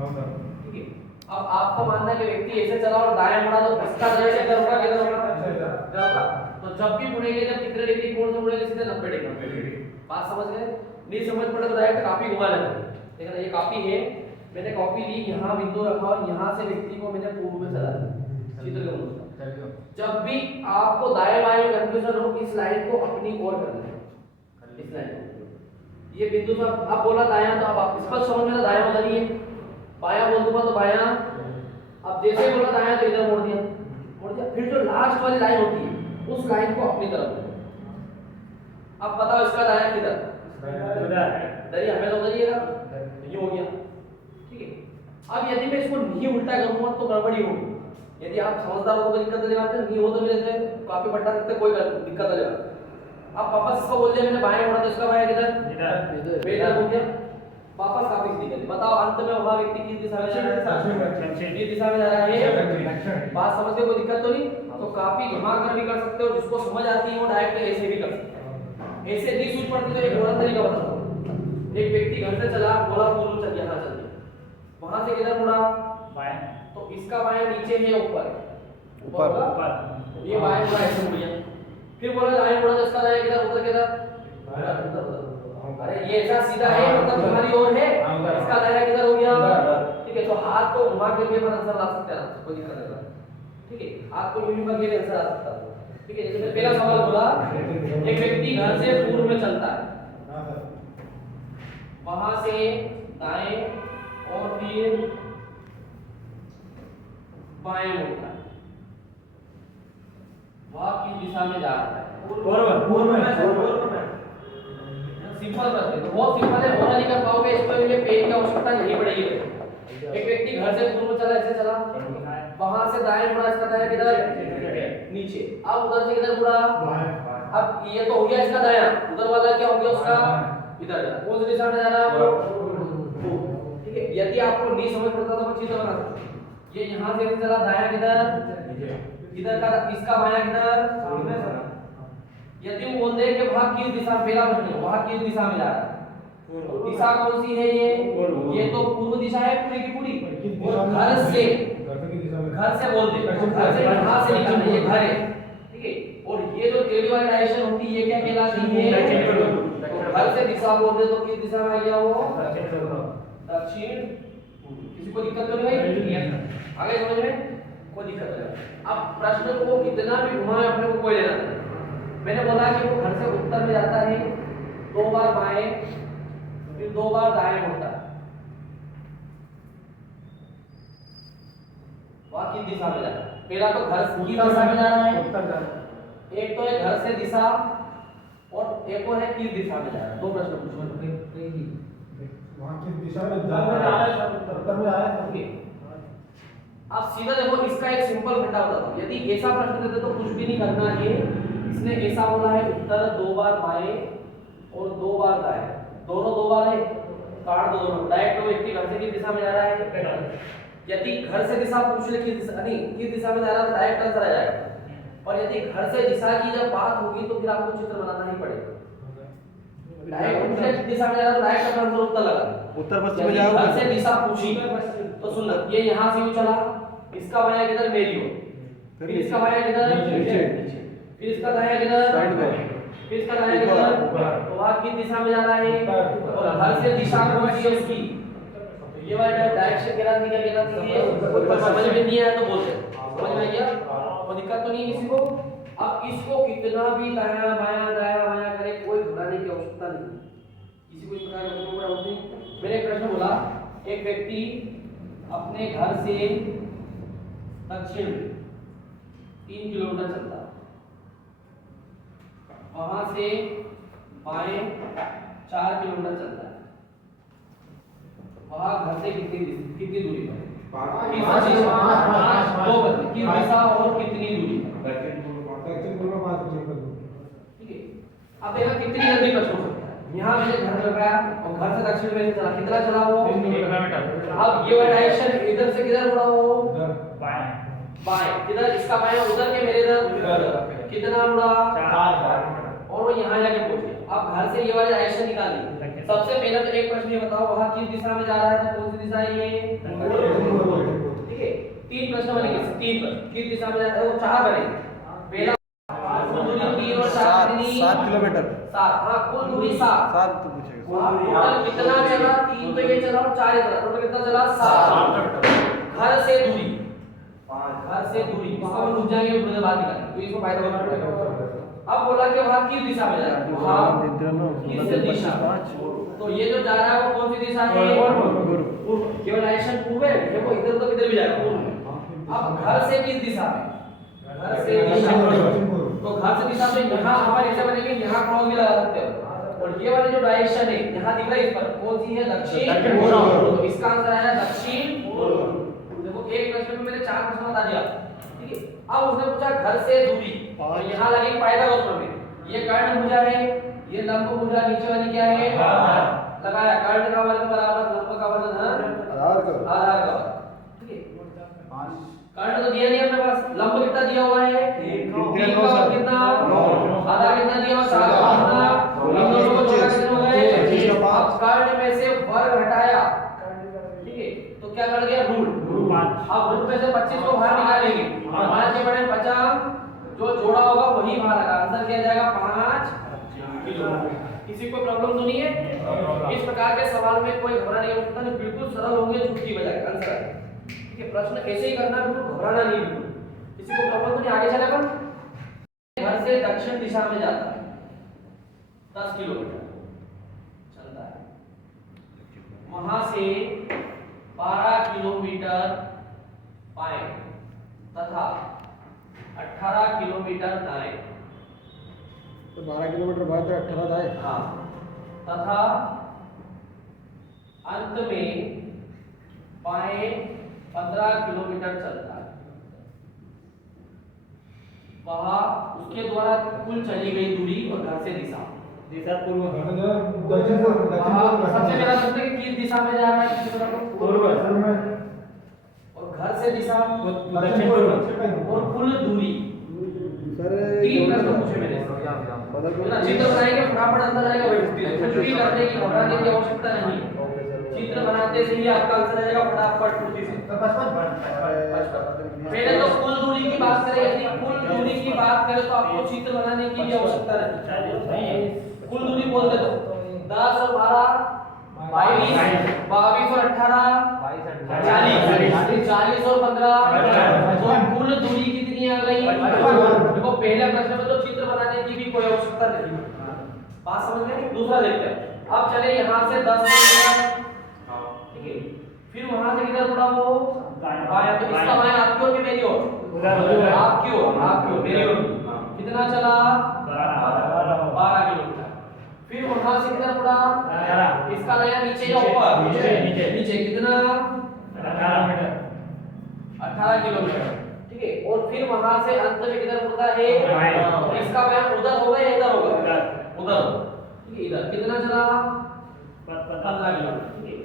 ठीक है। अब आपको मानना है कि व्यक्ति ऐसे चला और दाएं मुड़ा तो इसका दाएं किधर होगा, किधर होगा? तो जब भी मुड़ेंगे जब कितने डिग्री कोण से मुड़ेंगे? सीधे 90 डिग्री। बात समझ गए? नहीं समझ पड़े तो डायरेक्ट कॉपी घुमा लेना। देखना ये कॉपी है, मैंने कॉपी ली, यहाँ बिंदु रखा और यहाँ से व्यक्ति को मैंने पूर्व में चला दिया। चित्र के अनुसार जब भी आपको दाएं बाएं कंफ्यूजन हो, इस लाइन को अपनी ओर कर लेना। इस लाइन को ये बिंदु से अब बोला दायां, तो अब आप स्पष्ट समझ में दायां उधर ही है, बायां बोल दूंगा तो बायां। अब जैसे ही बोला दायां तो इधर मोड़ दिया, मोड़ दिया। फिर जो लास्ट वाली लाइन होती है उस लाइन को अपनी तरफ ले। अब बताओ इसका दायां किधर? इधर ही, हमें तो उधर ही है ना, ये हो गया। ठीक है। अब यदि मैं इसको नहीं उल्टा करूंगा तो गड़बड़ी होगी। यदि आप समझदार हो तो दिक्कत नहीं आती, नहीं हो तो मेरे से काफी बट्टा सकते, कोई दिक्कत नहीं आती। अब वापस इसको बोल दिया मैंने बाएं मोड़ा तो इसका बायां किधर? इधर। इधर हो गया। वापस काफी सीधी कर दी। बताओ अंत में वह व्यक्ति किस दिशा में जा रहा है? ये दिशा में जा रहा है। बात समझ गए? कोई दिक्कत तो नहीं? तो काफी घुमा कर भी कर सकते हो, जिसको समझ आती है वो डायरेक्ट ऐसे भी कर सकते हैं। ऐसे नहीं सूझ पड़ती तो एक और तरीका बताता हूं। एक व्यक्ति घर से चला, बोला पूर्व चल गया, चल गया, वहां से किधर मुड़ा? बाएं। तो इसका बायां नीचे है ऊपर? ऊपर। ये बाएं मुड़ा, ऐसे मुड़ गया। फिर बोला दाएं मुड़ा तो इसका दायां किधर? उधर किधर? अरे ये ऐसा सीधा है, मतलब तुम्हारी ओर है, इसका दायां किधर हो गया? ठीक है। तो हाथ को घुमा के भी अपन आंसर ला सकते हैं, कोई दिक्कत नहीं। ठीक है, हाथ को यूं करके भी आंसर आ सकता है। ठीक है। जैसे मैं पहला सवाल बोला, एक व्यक्ति घर से पूर्व में चलता है, वहां से दाएं और फिर बाएं मुड़ता है, वह किस दिशा में जा रहा है? पूर्व में। सिंपल प्रश्न है, बहुत सिंपल है, होना नहीं कर पाओगे इसको, लिए पेन की आवश्यकता नहीं पड़ेगी। एक व्यक्ति घर से पूर्व चला, ऐसे चला, वहां से दाएं मुड़ा, इसका दायां किधर? नीचे। अब उधर से किधर मुड़ा? अब ये तो हो गया इसका दायां, उधर वाला क्या हो गया उसका? इधर। कौन सी दिशा में जा रहा है वो? ठीक है। यदि आपको नहीं समझ पड़ता तो कुछ चीज बना सकते। ये यहां से चला, दायां किधर? इधर का, इसका बायां किधर? यदि वो बोल दे कि वह किस दिशा, पहला प्रश्न, वह किस दिशा में जा रहा है? दिशा कौन सी है? ये तो पूर्व दिशा है पूरी की पूरी। घर से बोल दे, घर से कहां से निकलना है? ये घर है। ठीक है। और ये जो टेढ़ी वाली डायरेक्शन होती है ये क्या कहलाती है? तो घर से दिशा बोल दे तो किस दिशा में आ गया वो? दक्षिण। किसी को दिक्कत तो नहीं भाई? आगे समझ में कोई दिक्कत नहीं। अब प्रश्न को कितना भी घुमाए अपने को कोई लेना नहीं। मैंने बोला कि वो घर से उत्तर में जाता है, 2 बार बाएं फिर 2 बार दाएं मुड़ता है, वह किस दिशा में जा रहा है? पहला तो घर की दिशा में जा रहा है, एक तो है घर से दिशा और एक और है किस दिशा में जा रहा है। 2 प्रश्न पूछो, वहां किस दिशा में जा रहा है? उत्तर में आया है। आप सीधा देखो, इसका एक सिंपल फंडा बताता हूं। यदि ऐसा प्रश्न देते तो कुछ भी नहीं करना है। इसने ऐसा बोला है उत्तर 2 बार बाएं और 2 बार दाएं, दोनों 2 बार है, काट दो दोनों। डायरेक्ट व्यक्ति घर से किस दिशा में जा रहा है? यदि घर से दिशा पूछ ले, किस दिशा नहीं, किस दिशा में जा रहा है, डायरेक्ट आंसर आ जाएगा। और यदि घर से दिशा की जब बात होगी तो फिर आपको चित्र बनाना ही पड़ेगा। डायरेक्ट किस दिशा में जा रहा है, डायरेक्ट आंसर उत्तर लगा, उत्तर पश्चिम में जाओगे। घर से दिशा पूछी तो सुन, ये यहां से चला, इसका बायां किधर? मेरी ओर। फिर इसका बायां किधर? नीचे। फिर इसका दायां किधर? साइड में। फिर इसका दायां किधर? तो वह किस दिशा में जा रहा है? और घर से दिशा कौन सी है उसकी? तो ये वाला डायरेक्शन कहलाती है, क्या कहलाती है? समझ में नहीं आया तो बोलते हैं, समझ में आ गया? कोई दिक्कत तो नहीं किसी को? अब इसको कितना भी दायां बायां करे, कोई घबराने की आवश्यकता नहीं। किसी को इस प्रकार का प्रश्न पूरा नहीं। मैंने एक प्रश्न बोला, एक व्यक्ति अपने घर से दक्षिण 3 किलोमीटर चलता, वहां से बाएं 4 किलोमीटर चलता है, वहां घर से कितनी दूरी पर? 5 किस दिशा और कितनी दूरी पर? ठीक है। अब देखा कितनी जल्दी प्रश्न हो सकता है। यहाँ मैंने घर लगाया और घर से दक्षिण में चला, कितना चला वो? 3 किलोमीटर। अब ये वाला डायरेक्शन इधर से किधर मुड़ा वो? बाएं। किधर? इसका बायां उधर के मेरे इधर कितना मुड़ा? 4। और वो यहाँ जाके पहुंच गया। अब घर से ये वाली डायरेक्शन निकाल दी, सबसे पहले तो एक प्रश्न ये बताओ वहां किस दिशा में जा रहा है, तो कौन सी दिशा है ये? ठीक है, तीन प्रश्न बनेंगे, तीन प्रश्न किस दिशा में जा रहा है, वो चार बनेंगे। पहला कुल दूरी 3 और 4 कितनी? 7 किलोमीटर। 7, हाँ कुल दूरी 7। 7 तो पूछेगा। टोटल कितना चला? 3 तो ये चला और 4 ये चला, टोटल कितना चला? 7। घर से दूरी, घर से दूरी इसको हम रुक जाएंगे, थोड़ी देर बाद निकालेंगे, तो इसको फायदा होगा। अब बोला कि वहां किस दिशा में जा रहा है, वहां किस दिशा, तो ये जो जा रहा है वो कौन सी दिशा है? केवल डायरेक्शन पूर्व है, देखो इधर तो किधर भी जाएगा पूर्व में। अब घर से किस दिशा में? घर से दिशा, तो घर से दिशा में यहाँ हमारे ऐसे बनेंगे, यहाँ क्रॉस भी लगा सकते हो, और ये वाली जो डायरेक्शन है यहाँ दिख रहा है, इस पर कौन सी है? दक्षिण। तो इसका आंसर आएगा दक्षिण। देखो एक प्रश्न में मैंने 4 प्रश्न बता दिया, ठीक है। अब उसने पूछा घर से दूरी, तो यहाँ लगेगी पाइथागोरस प्रमेय। ये कर्ण भुजा है, ये लंब भुजा, नीचे वाली क्या है? लगाया, कर्ण का वर्ग बराबर लंब का वर्ग धन आधार का वर्ग, ठीक है। कर्ण तो दिया नहीं अपने पास, लंब कितना दिया हुआ है? 3 का वर्ग कितना? आधार कितना दिया हुआ? 4 का कितना? इन दोनों को जोड़ा कितने हो गए? अब कर्ण में से वर्ग हटाया, ठीक है, तो क्या कर गया? रूट। अब रूट में से 25 को बाहर निकालेंगे, 5 के बड़े 50, जो जोड़ा होगा वही बाहर आएगा, आंसर क्या जाएगा? 5 किलोमीटर। किसी को प्रॉब्लम तो नहीं है? इस प्रकार के सवाल में कोई घबराने की आवश्यकता नहीं, बिल्कुल सरल होंगे, चुटकी बजाए आंसर, ठीक है। प्रश्न ऐसे ही करना, बिल्कुल घबराना नहीं, बिल्कुल किसी को प्रॉब्लम तो नहीं। आगे चलेगा, घर से दक्षिण दिशा में जाता है, 10 किलोमीटर चलता है, वहां से 12 किलोमीटर बाएं तथा 18 किलोमीटर दाएं, तो 12 किलोमीटर बाद 18 दाएं, हाँ, तथा अंत में बाएं 15 किलोमीटर चलता है। वहां उसके द्वारा कुल चली गई दूरी और घर से दिशा पूर्व। दक्षिण सबसे पहला प्रश्न कि किस दिशा में जा रहा है? पूर्व। और घर से दिशा दक्षिण पूर्व। और कुल दूरी, सर 3 प्रश्न पूछे मैंने। चित्र बनाएंगे, फटाफट अंदर आएगा, कुछ भी करने की घबराने की आवश्यकता नहीं है। चित्र बनाते से ही आपका आंसर आ जाएगा फटाफट फुर्ती से। पहले तो कुल दूरी की बात करें, यदि कुल दूरी की बात करें तो आपको चित्र बनाने की भी आवश्यकता नहीं। कुल दूरी बोलते तो 10 और 12 22, 22 और 18 40 और 15, तो कुल दूरी कितनी आ गई? देखो पहले प्रश्न में तो चित्र बनाने की भी कोई आवश्यकता नहीं, बात समझ में? दूसरा देखते हैं। अब चले यहाँ से 10 किलोमीटर, ठीक है, फिर वहां से किधर मुड़ा वो? बायां। तो इसका बायां आपकी ओर कि मेरी ओर? आपकी ओर, आपकी ओर, मेरी ओर। कितना चला? 12 किलोमीटर। फिर वहां से किधर मुड़ा? इसका नया नीचे या ऊपर? नीचे कितना? 18 किलोमीटर, ठीक है। और फिर वहां से अंत में किधर मुड़ता है? इसका बायां उधर होगा या इधर होगा? उधर, ठीक है। इधर कितना चला? 15 किलोमीटर, ठीक है।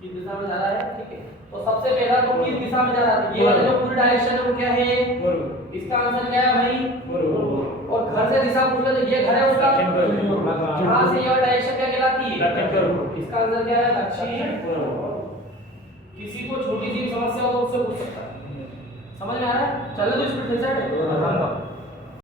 किस दिशा में जा रहा है, ठीक है। तो सबसे पहला तो किस दिशा में जा रहा है? ये वाला जो पूरी डायरेक्शन है वो क्या है? इसका आंसर क्या है भाई? और घर से दिशा पूछा तो ये घर है उसका, यहाँ से ये डायरेक्शन क्या कहलाती है? इसका आंसर क्या है? दक्षिण। किसी को छोटी सी समस्या हो तो उससे पूछ सकता है, समझ में आ रहा है? चलो तो स्पीड से